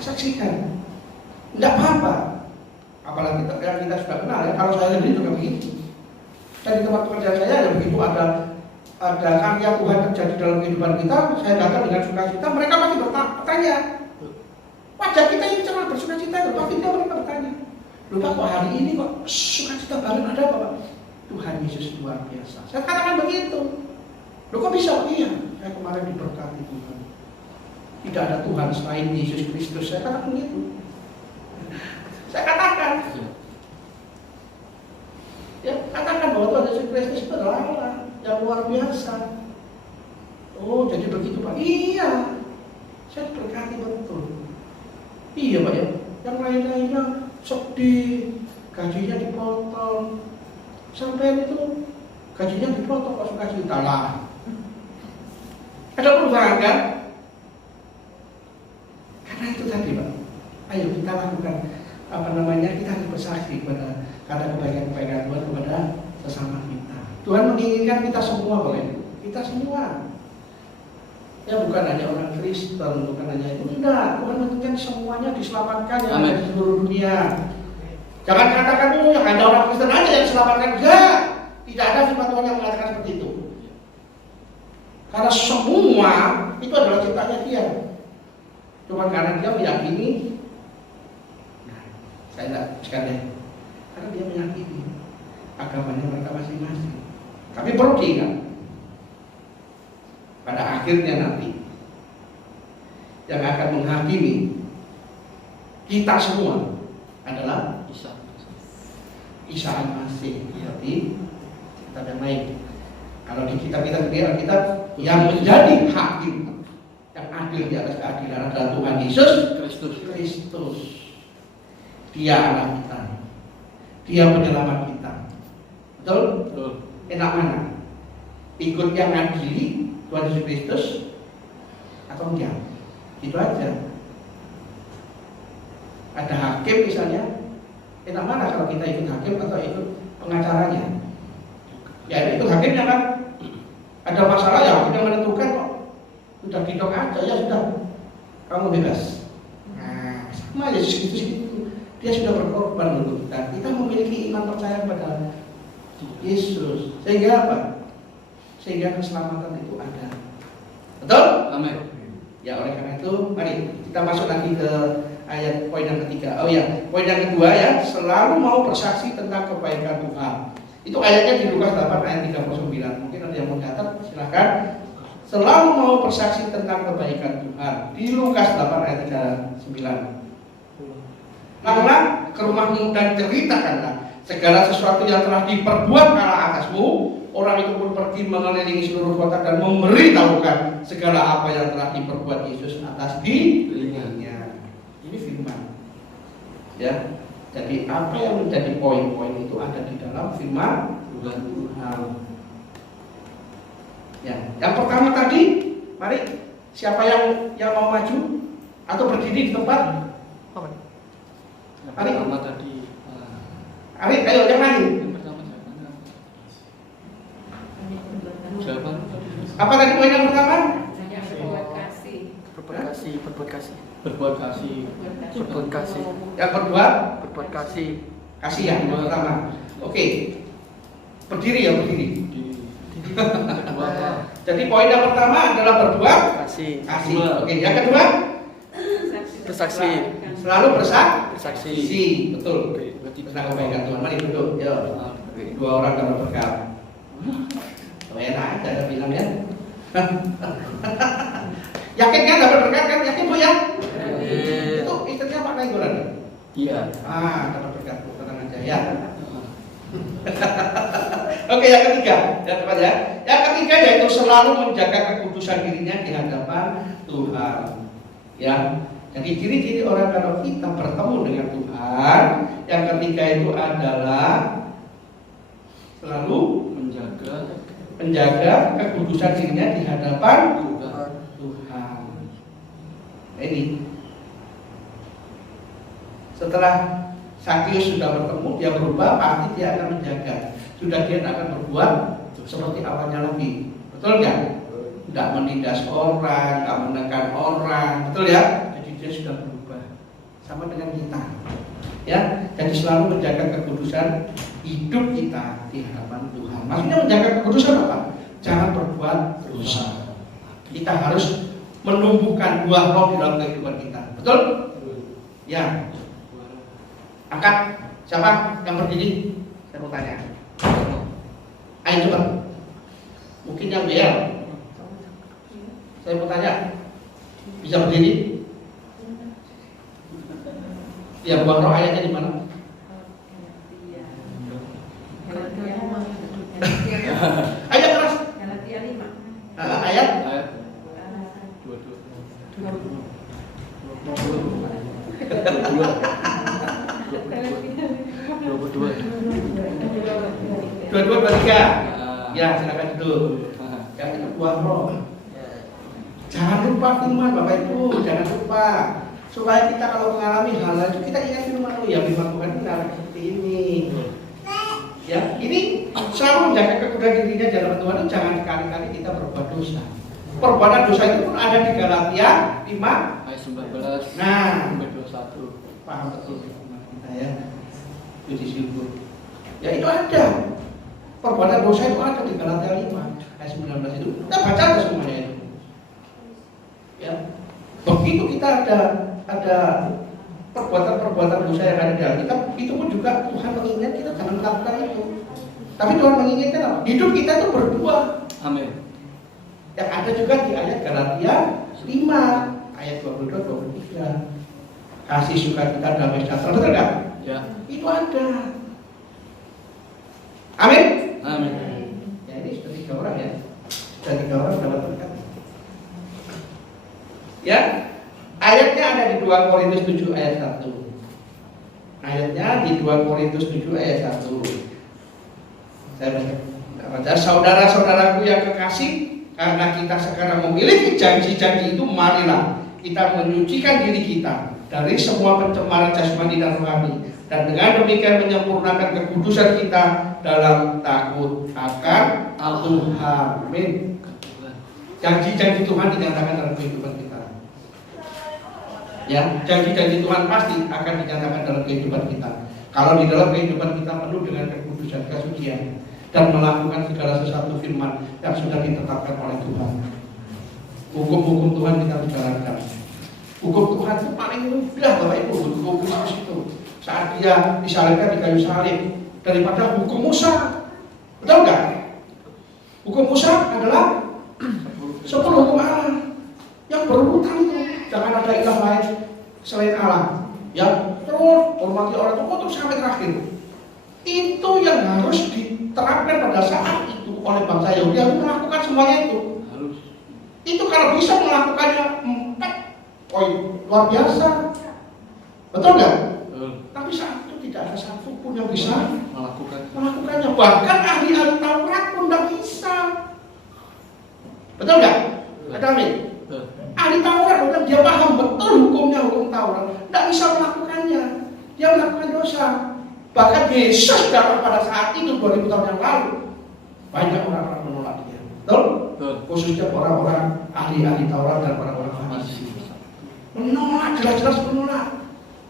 saksikan. Tidak apa-apa. Apalagi kita sudah kenal ya. Kalau saya sendiri juga begitu. Dan di tempat kerja saya ya begitu, ada karya Tuhan terjadi dalam kehidupan kita, saya datang dengan sukacita, mereka pasti bertanya. Wajah kita ini cerah bersukacita, pasti mereka bertanya. Lupa kok hari ini kok sukacita banget, ada apa Pak? Tuhan Yesus luar biasa. Saya katakan begitu. Loh kok bisa? Iya, saya kemarin diberkati Tuhan. Tidak ada Tuhan selain Yesus Kristus. Saya katakan begitu. Saya katakan. Ya, katakan bahwa Tuhan Yesus Kristus itu adalah Allah yang luar biasa. Oh, jadi begitu Pak? Iya. Saya diberkati betul. Iya Pak ya. Yang lain-lainnya sedih, gajinya dipotong. Sampai itu gajinya dipotong kok sukacita lah. Ada perubahan kan? Karena itu tadi Pak. Ayo kita lakukan kita harus bersaksi karena kebaikan-kebaikan Tuhan kepada sesama kita. Tuhan menginginkan kita semua boleh. Kita semua. Ya bukan hanya orang Kristen, bukan hanya itu. Enggak, Tuhan menginginkan semuanya diselamatkan yang ada di seluruh dunia. Jangan katakan yang hanya orang Kristen aja yang diselamatkan. Enggak. Tidak ada firman Tuhan yang mengatakan seperti itu. Karena semua itu adalah ciptaannya Dia. Cuma karena Dia meyakini, saya tidak sekalian, karena Dia meyakini agamanya mereka masing-masing. Tapi perlu diingat, pada akhirnya nanti yang akan menghakimi kita semua adalah Isa Al-Masih. Berarti kitab yang lain. Kalau di kitab-kitab kita yang menjadi hakim yang adil di atas keadilan adalah Tuhan Yesus Kristus. Dia anak kita. Dia penyelamat kita. Betul? Enak mana? Ikut yang adili Tuhan Yesus Kristus atau enggak? Itu aja. Ada hakim misalnya, enak mana kalau kita ikut hakim atau ikut pengacaranya? Ya ikut hakimnya kan. Ada masalah ya hakim yang menentukan kok. Sudah didok aja ya sudah. Kamu bebas. Nah, sama Yesus Kristus itu. Dia sudah berkorban untuk kita. Kita memiliki iman percaya kepada Yesus. Sehingga apa? Sehingga keselamatan itu ada. Betul? Amin. Ya oleh karena itu, mari kita masuk lagi ke ayat poin yang ketiga. Oh ya, poin yang kedua ya, selalu mau bersaksi tentang kebaikan Tuhan. Itu ayatnya di Lukas 8 ayat 39. Mungkin ada yang mau catat, silahkan. Selalu mau bersaksi tentang kebaikan Tuhan. Di Lukas 8 ayat 39. Lakulah ke rumahmu dan ceritakanlah segala sesuatu yang telah diperbuat Allah atasmu. Orang itu pun pergi mengelilingi seluruh kota dan memberitahukan segala apa yang telah diperbuat Yesus atas dirinya. Ini firman. Ya. Jadi apa yang menjadi poin-poin itu ada di dalam firman Tuhan. Ya. Yang pertama tadi, mari siapa yang mau maju atau berdiri di tempat? Ari, pertama tadi. Ari, ayo yang lain. Yang pertama siapa? Apa tadi poin yang pertama? Berbuat kasih. Yang kedua? Berbuat kasih. Kasih ya, yang pertama. Oke. Berdiri ya, berdiri. Kedua apa? Jadi poin yang pertama adalah berbuat Kasih. kasih. Oke, yang kedua? Bersaksi. Selalu bersaksi. Bersaksi. Betul. Tentang kebaikan Tuhan. Mari duduk. Yo. Dua orang dapat berkat. Enak aja ada bilang ya. Yakin kan dapat berkat kan? Yakin Bu ya? Itu istrinya Pak Nainggolan. Iya. Dapat berkat Bu, tenang aja ya. Oke, yang ketiga, ya teman ya. Yang ketiga yaitu selalu menjaga kekudusan dirinya di hadapan Tuhan. Ya. Jadi ciri-ciri orang kalau kita bertemu dengan Tuhan, yang ketiga itu adalah selalu menjaga kekudusan dirinya di hadapan Tuhan. Nah, ini setelah Sakyus sudah bertemu, dia berubah, pasti dia akan menjaga. Sudah dia tidak akan berbuat seperti awalnya lagi. Betul nggak? Tidak menindas orang, tidak menekan orang, betul ya? Jadi dia sudah berubah. Sama dengan kita. Ya, jadi selalu menjaga kekudusan hidup kita di hadapan Tuhan. Maksudnya menjaga kekudusan apa? Jangan berbuat dosa. Kita harus menumbuhkan buah roh di dalam kehidupan kita. Betul? Ya. Angkat. Siapa yang berdiri? Saya mau tanya. Ayo coba. Mungkin yang biar. Saya mau tanya. Bisa berdiri? Ya, buah roh ayatnya di mana? Ayat keras. Ayat 22-23. Ya, silakan duduk. Yang itu buah roh. Jangan lupa firman Bapak Ibu, jangan lupa. Supaya kita kalau mengalami hal itu kita ingat firman ya, firman Tuhan itu seperti ini. Ya, ini selalu menjaga kekudusan dirinya di hadapan Tuhan itu jangan sekali-kali kita berbuat dosa. Perbuatan dosa itu pun ada di Galatia 5 ayat 19. Nah, Sampai 21. paham betul kita ya. Puji syukur. Ya itu ada. Perbuatan dosa itu ada di Galatia 5 ayat 19 itu. Kita baca semuanya itu. Ya. Begitu kita ada perbuatan-perbuatan dosa yang ada di dalam kita, itu pun juga Tuhan mengingat kita jangan melakukan itu. Tapi Tuhan mengingatkan apa? Hidup kita itu berbuah. Amin. Yang ada juga di ayat Galatia 5 ayat 22-23. Kasih sukacita damai sejahtera, betul nggak? Ya. Itu ada. Amin. Amin. Ya ini sudah 3 orang ya. Sudah 3 orang dapat berkat. Ya, ayatnya ada di 2 Korintus 7 ayat 1. Ayatnya di 2 Korintus 7 ayat 1. Saya baca, saudara-saudaraku yang kekasih, karena kita sekarang memiliki janji-janji itu, marilah kita menyucikan diri kita dari semua pencemaran jasmani dan rohani, dan dengan demikian menyempurnakan kekudusan kita dalam takut akan Tuhan. Amin. Janji-janji Tuhan dinyatakan dalam kehidupan kita. Ya, janji-janji Tuhan pasti akan dinyatakan dalam kehidupan kita. Kalau di dalam kehidupan kita penuh dengan kekudusan, kesucian, dan melakukan segala sesuatu firman yang sudah ditetapkan oleh Tuhan. Hukum-hukum Tuhan kita jalankan. Hukum Tuhan itu paling mudah Bapak Ibu, hukum Kristus itu. Saat dia disalibkan di kayu salib, daripada hukum Musa. Betul nggak? Hukum Musa adalah 10 hukum Allah yang berurutan itu. Jangan ada ilah lain selain Allah. Ya, terus hormati orang tua terus sampai terakhir. Itu yang harus diterapkan pada saat itu oleh bangsa Yahudi yang melakukan semuanya itu. Itu kalau bisa melakukannya 4 poin luar biasa. Betul nggak? Tapi saat itu tidak ada satu pun yang bisa melakukannya. Bahkan ahli-ahli Taurat pun tidak bisa. Betul nggak? Amin. Ahli Taurat bukan dia paham betul hukumnya, hukum Taurat, tidak bisa melakukannya. Dia melakukan dosa. Bahkan Yesus datang pada saat itu 2000 tahun yang lalu, banyak orang-orang menolak dia. Betul? Khususnya orang-orang ahli-ahli Taurat dan orang-orang Farisi. Menolak, jelas-jelas menolak.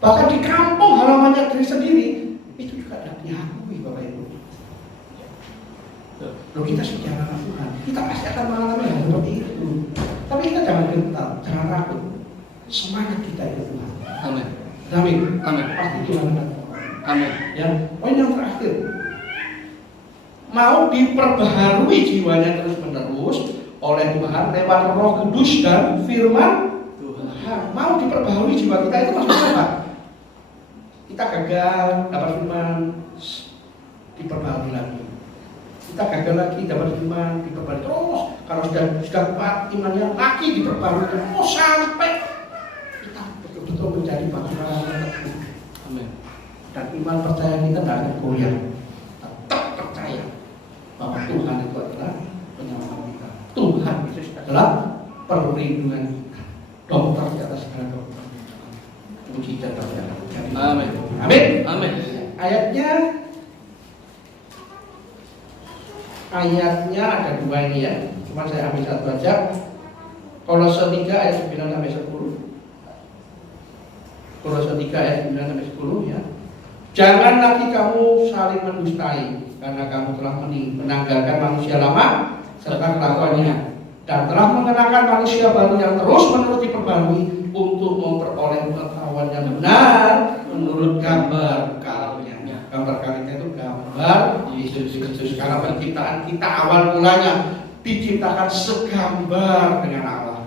Bahkan di kampung halamannya diri sendiri itu juga tidak diakui Bapak Ibu. Loh, kita sebagai anak Tuhan, kita pasti akan mengalami hal seperti itu. Tapi kita jangan gentar, jangan takut. Semangat kita itu Tuhan. Amin. Amin. Amin. Pasti Tuhan akan. Amin. Ya, poin yang terakhir, mau diperbaharui jiwanya terus-menerus oleh Tuhan lewat Roh Kudus dan Firman Tuhan. Mau diperbaharui jiwa kita itu maksudnya apa? Kita gagal dapat firman, diperbaharui lagi. kita gagal lagi dapat iman diperbarui terus. Kalau sudah kuat imannya lagi diperbarui terus sampai kita betul-betul menjadi bangsa yang teguh. Amin. Dan iman percaya kita tidak akan goyah. Tetap percaya bahwa Tuhan itu adalah penyelamat kita. Tuhan itu adalah perlindungan kita. Dokter di atas segala dokter. Mujizat terjadi. Amin. Amin. Amin. Ayatnya ada dua ini ya. Cuma saya ambil satu aja. Kolose 3 ayat 9 sampai 10. Kolose 3 ayat 9 sampai 10 ya. Jangan lagi kamu saling mendustai karena kamu telah menanggalkan manusia lama serta kelakuannya dan telah mengenakan manusia baru yang terus-menerus diperbarui untuk memperoleh pengetahuan yang benar menurut gambar karunia. Gambar karunia itu gambar Yesus Kristus. Karena penciptaan kita awal mulanya diciptakan segambar dengan Allah.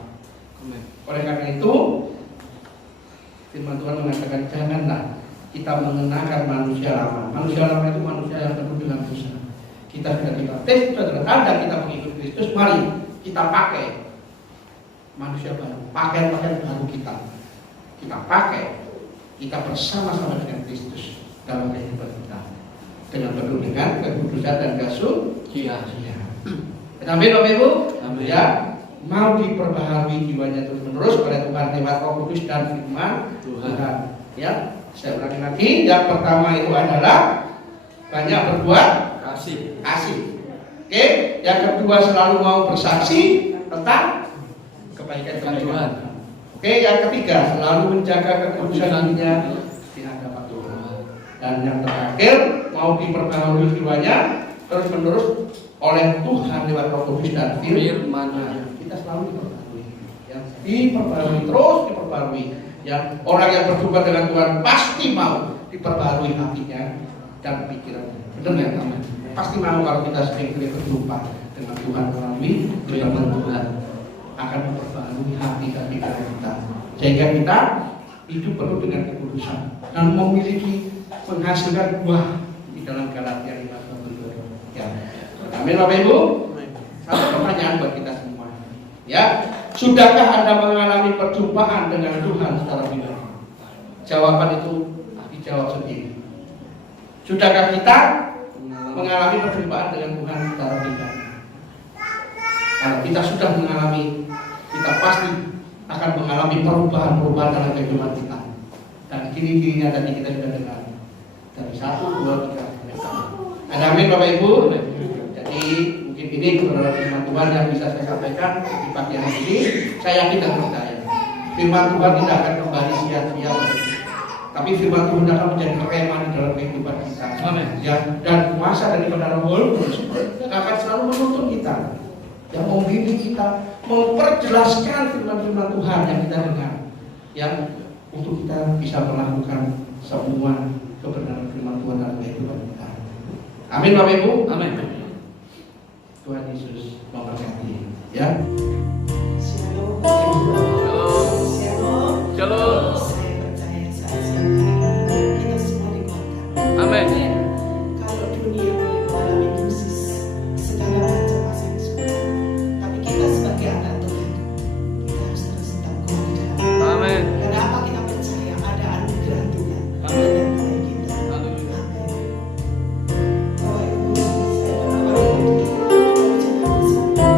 Oleh karena itu firman Tuhan mengatakan janganlah kita mengenakan manusia lama. Manusia lama itu manusia yang penuh dengan dosa. Kita sudah dibaptis, itu adalah tanda kita mengikut Kristus. Mari kita pakai manusia baru, pakaian-pakaian baru kita pakai, kita bersama-sama dengan Kristus dalam kehidupan kita dengan penuh dengan kekudusan dan kasucian. Amin, Bapak Ibu. Amin. Ya, mau diperbaharui jiwanya terus-menerus oleh Tuhan lewat Roh Kudus dan firman Tuhan. Ya, saya ulangi lagi. Yang pertama itu adalah banyak berbuat Kasih. Oke, yang kedua selalu mau bersaksi tentang kebaikan Tuhan. Oke, yang ketiga selalu menjaga kekudusan dirinya di hadapan Tuhan. Dan yang terakhir mau diperbaharui jiwanya terus-menerus oleh Tuhan lewat Roh Kudus dan firman-Nya. Kita selalu diperbaharui. Ya, diperbaharui. Ya, orang yang berjumpa dengan Tuhan pasti mau diperbaharui hatinya dan pikirannya. Benar ya, teman? Pasti mau kalau kita sering berjumpa dengan Tuhan melalui firman Tuhan akan memperbaharui hati dan pikiran kita, sehingga kita hidup penuh dengan kekudusan dan memiliki menghasilkan buah di dalam Galatia 5:27. Ya. Amin, Bapak Ibu. Satu pertanyaan buat kita semua. Ya, sudahkah Anda mengalami perjumpaan dengan Tuhan secara pribadi? Jawaban itu dijawab sendiri. Sudahkah kita mengalami perjumpaan dengan Tuhan secara pribadi? Kalau kita sudah mengalami, kita pasti akan mengalami perubahan-perubahan dalam kehidupan kita. Dan kini-kininya tadi kita sudah dengar dari 1, 2, 3. Ada amin, Bapak Ibu. Jadi mungkin ini beberapa firman Tuhan yang bisa saya sampaikan di pagi hari ini. Saya yakin dan percaya firman Tuhan tidak akan kembali sia-sia, tapi firman Tuhan akan menjadi rema di dalam kehidupan kita. Amin. Ya, dan kuasa dari Saudara Roh Kudus akan selalu menuntun kita, yang membimbing kita, memperjelaskan firman-firman Tuhan yang kita dengar, yang untuk kita bisa melakukan semua kebenaran firman Tuhan dalam kehidupan kita. Amin, Bapak Ibu. Amin. Tuhan Yesus memberkati. Ya. Shalom. Shalom. Shalom. Saya percaya saat siang hari ini kita semua dikuatkan. Amin. Kalau dunia mengalami krisis, segala macam masa semua, tapi kita sebagai anak Tuhan, kita harus terus teguh di dalam. Amin. Karena apa kita percaya ada anugerah Tuhan Amin. menyertai kita. Haleluya. Amin. Bapak Ibu, saya doakan untuk kita semua.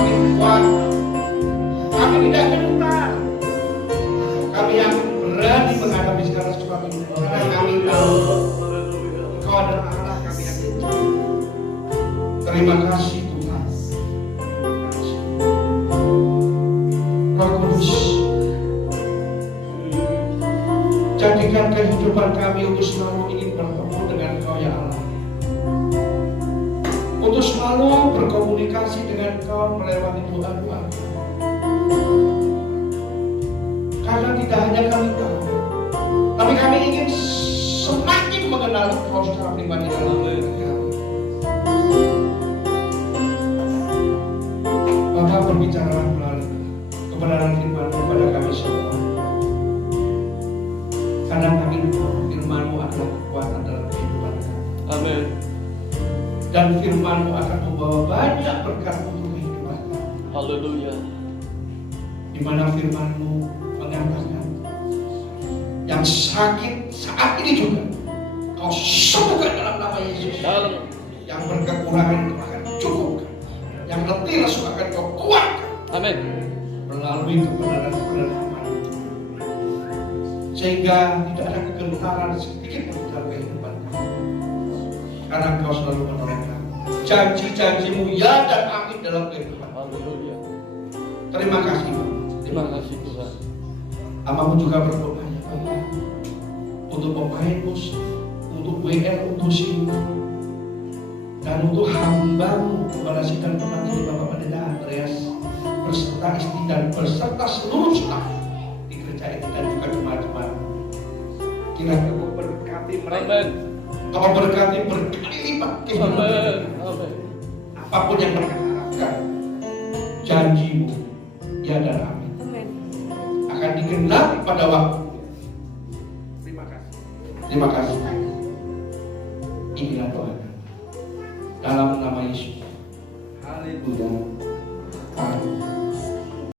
semakin kuat. Kami tidak gentar. Kami yang berani menghadapi segala sesuatu karena kami tahu Engkau adalah Allah kami yang hidup. Terima kasih Tuhan. Roh Kudus, jadikan kehidupan kami untuk selalu ingin bertemu dengan Engkau ya Allah. Untuk selalu berkomunikasi dengan Engkau melewati doa-doa. Karena tidak hanya kami tahu, tapi kami ingin semakin mengenal Engkau secara pribadi dalam hidup kami. Bapak berbicara melalui kebenaran firman kepada kami semua. Karena kami firman-Mu adalah kekuatan dalam kehidupan kami. Amin. Dan firman-Mu akan membawa banyak berkat untuk kehidupan kami. Haleluya. Di mana firman-Mu mengatakan yang sakit saat ini juga Kau sembuhkan dalam nama Yesus. Dalam. Yang berkekurangan Kau akan cukupkan. Yang letih lesu akan Kau kuatkan Amin. melalui kebenaran-kebenaran firman. Sehingga tidak ada kegentaran sedikit pun dalam kehidupan kami. Karena Engkau selalu menolong kami. Janji-janji-Mu ya dan amin dalam kehidupan. Haleluya. Terima kasih Bapak. Terima kasih Tuhan. Hamba-Mu juga berdoa ya Bapak, untuk pemain musik, untuk WL, untuk sini, dan untuk hamba-Mu kepada sidang tempat ini Bapak Pendeta Andreas beserta istri dan beserta seluruh staf di gereja ini dan juga jemaat-jemaat. Kiranya Kau berkati mereka. Amin. Kau berkati berkali lipat kehidupan Amin. mereka. Amin. Apapun yang mereka harapkan, janji-Mu ya dan amin akan digenapi pada waktu. Terima kasih. Terima kasih. Inilah doa kami. Dalam nama Yesus. Haleluya. Amin.